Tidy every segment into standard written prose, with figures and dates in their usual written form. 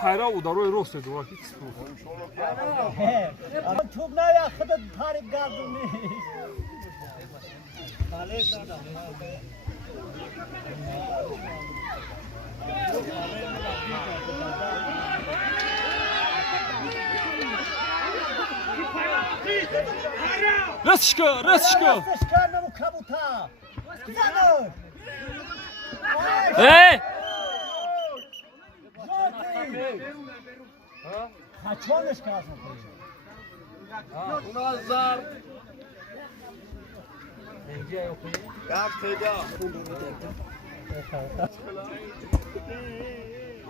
Хайра ударои рост дора ки кис бу. Топ на я худод пари гардуни. Растишка. Растишка на мукабута. Занор. Эй! Хачонеш казан. Назар. Як теда.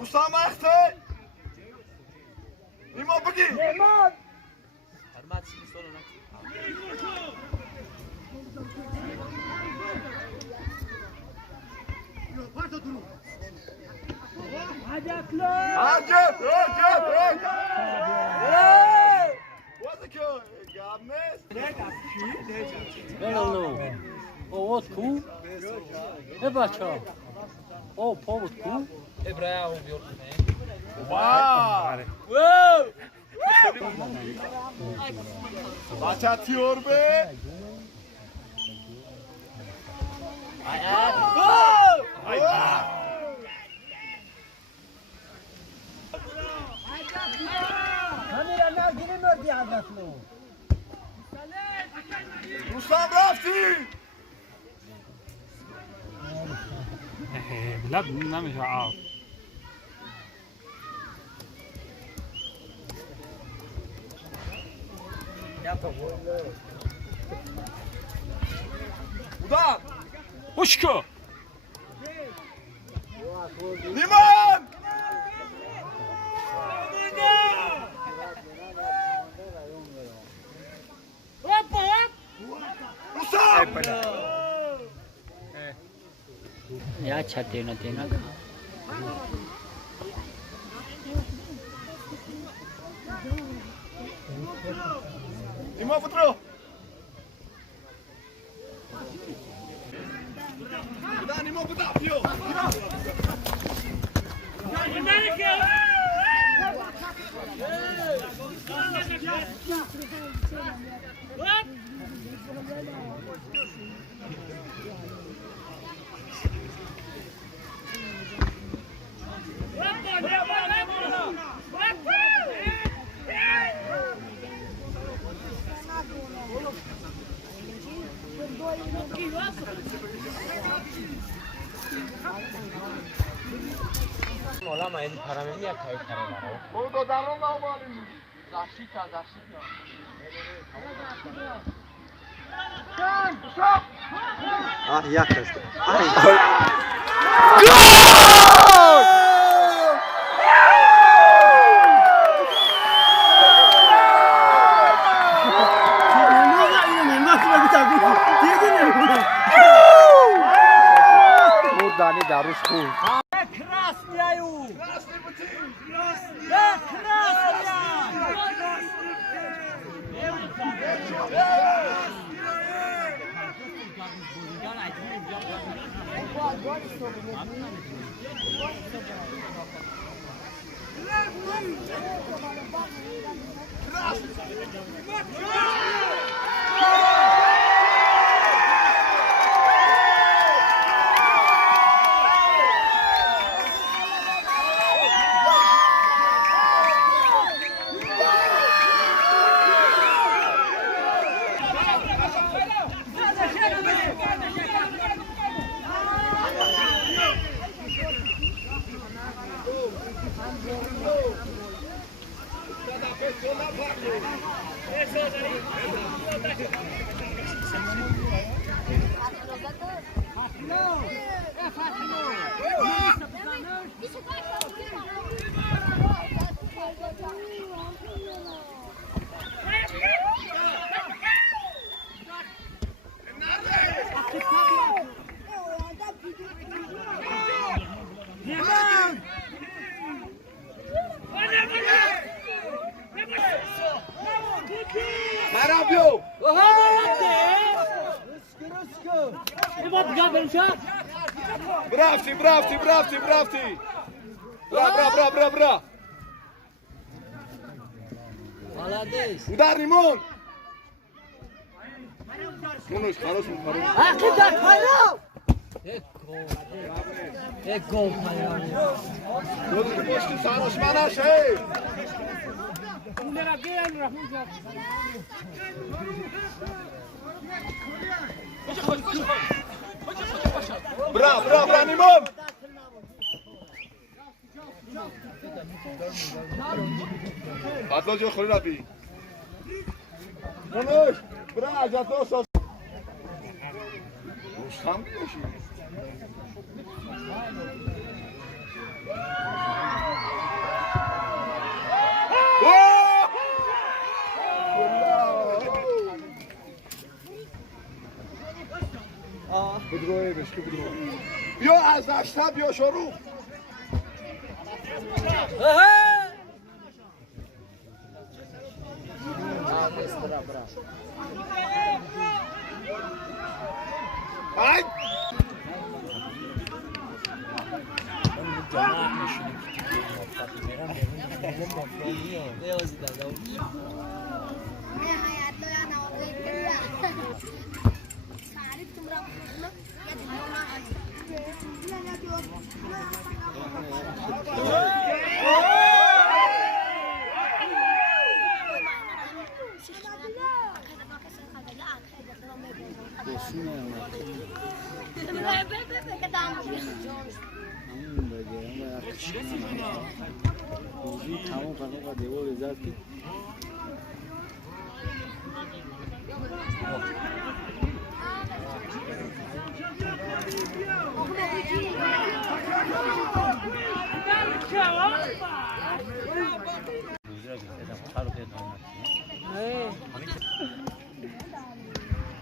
Усамахте. Нима бги. Неман. Арматсини солона. Hacet! Овод ку? Бача. О, повод ку? Ебрау биёртме. Вау! Бача тиорбе. Камера наргили мөрди hazratlу. Rustam rafti. بلاد نمیشه آب. Udar. Uşko. Liman. Ya çatena tena. Ima futro. Udan ima futa pio. Mola ma in paramemia kai karala. Bodo daron na mali. Zashika. Ah, yaklaştı. Ay. Murdani darusku. Krasnyaju. Krasny butin. Krasnya. Para byo. Bravti. Bra. Молодец. Удар Римон. Мунуш, хорош. Акида пайро. Ek gol пайро. Gözü boştu sarhoş mana şey. Bra Rimon. Patlıcı khori rabi. Munuş, bra jato sos. Uşam diyorsun. بدروی بشکی بدروی بیا از اشتا بیا شروع ای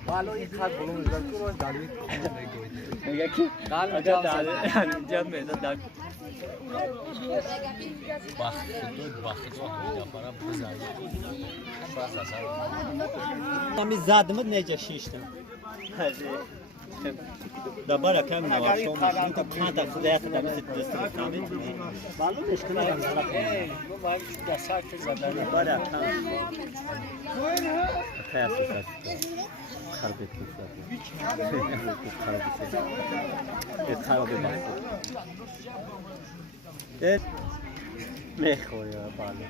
بالو این خط بلون میذارم تو رو داروی میگه کی اگر داده انجام میده داد Tam zadımı necə şişdim. Da bara kam na vaxtım. Çünki kanta xudaya xudam ziddisin tamam. Balım eşkina yazılar. bu var şu da sakın zaten Bara kam. Kıyasız. Xarab etmiş zaten. Xarab etmiş. Xarab etmiş. Ne خویا بالا.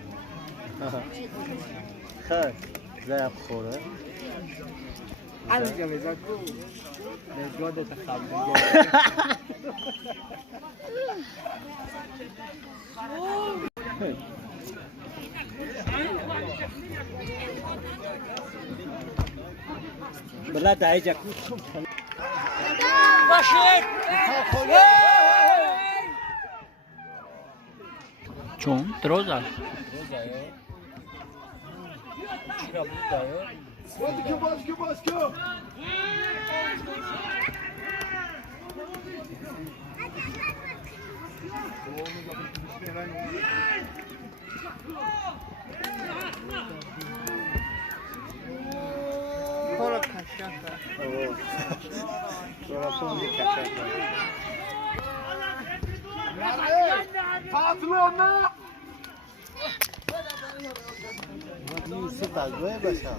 خیر زیاد خوره. از جمیزا کو نجات تخلل بلا دایجا کو باشید چون دروزا چرا بودا요 Bozku. Kora kaşaka. Coração de cachaça. Patrona. Isso tá doendo, Baixão?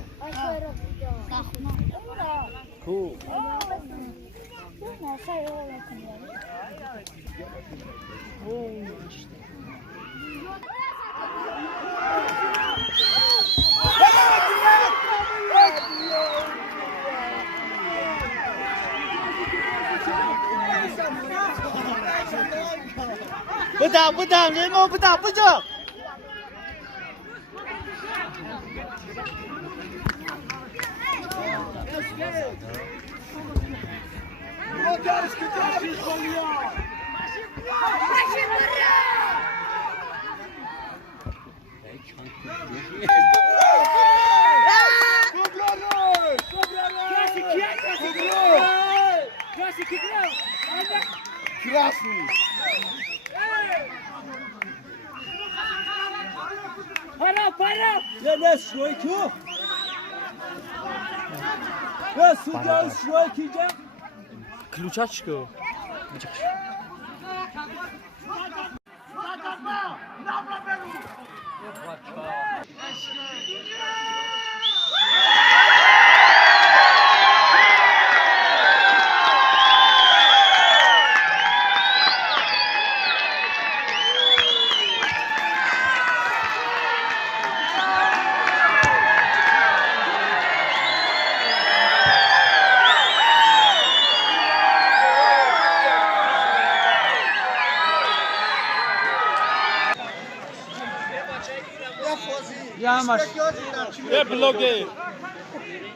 Cool. بدم لیمو بدم بجا Krasny. Para! یا دست شوی تو Ключачку.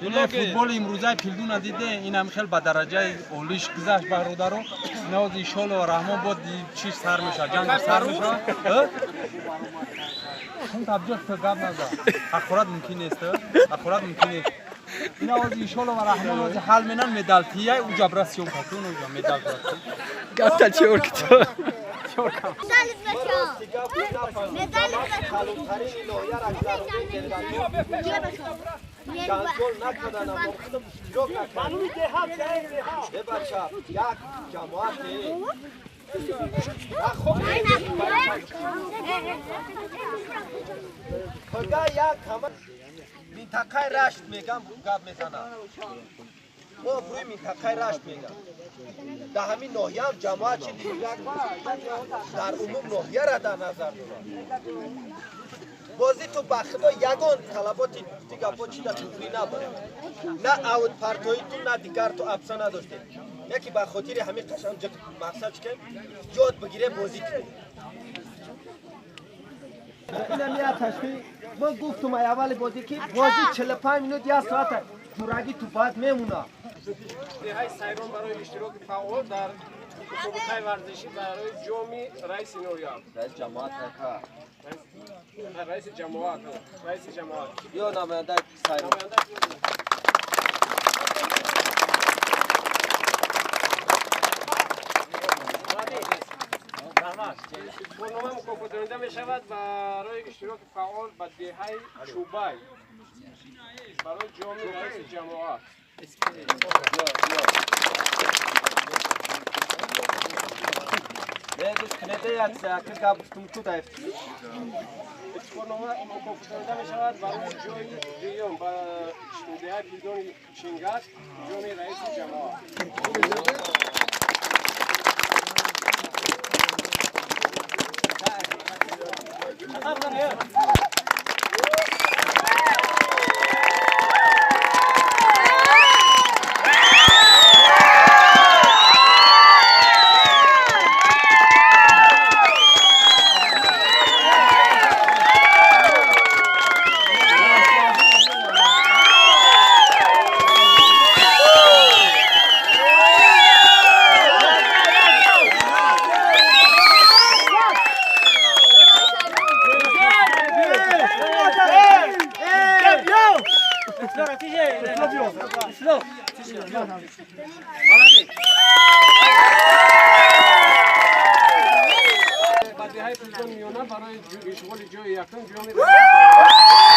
این فوتبال امروزه پیلدون دیده این هم خیلی به درجه اولیش گذشت برادرو نواز ایشالا و رحمان بود چی سر میشه جنگ سر میشه اون تبجیح تو گاب نزد اخورات ممکن نیست اخورات ممکن نیست این نواز ایشالا و رحمان واسه حل منن مدال تیه او جبراسیون کتون او مدال کتون گفت چی ورکت کنترل نکنن مخدم جوک نکنن به بچه یک جماعتی خدا یک همه منطقه رشت میگم گب میزنم ما بروی منطقه رشت میگم در همین ناحیه هم جماعت چی دیگر در عموم ناحیه را در نظر دارم بازی تو بخدا یگان طلباتی دیگه با چی در توفری نباره نه اوت پرتوی تو نه دیگر تو افسا نداشته یکی به خاطر همین قشنگ جد مقصد که یاد بگیره بازی کنه اینم یه تشکیل من گفتم اول بازی که بازی 45 منوت یا ساعت جورگی تو بعد میمونه های سیران برای اشتراک فعال در مسابقه ورزشی برای جام رئیس نوریاب رئیس جماعت کا رئیس جماعت یا نماینده سیران برنامه مکافات دهنده می شود برای اشتراک فعال به دهه چوبای برای جام رئیس جماعت نه دوست کنده یک ساعت که گفتم تو داشت برنامه مکافات دهنده می شود برای جای دیوم با دهه پیلدون چینگات جام رئیس جماعت های پیلدون میونه برای اشغال جای یکم جام رئیس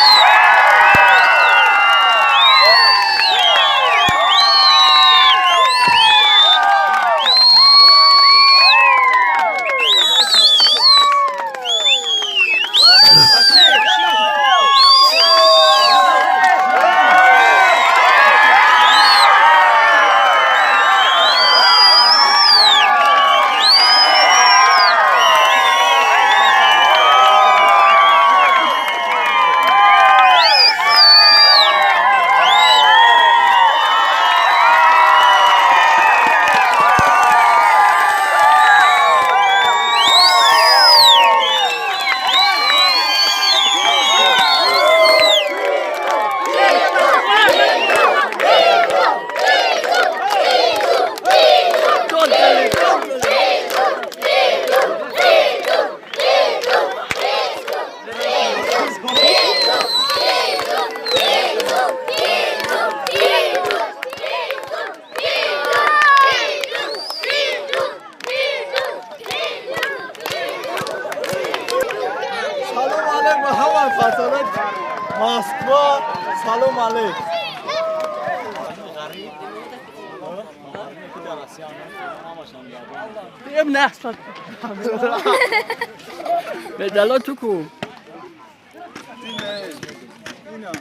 مسکوا سلام علیک بیم نه اصلا مدالا تو کو اینا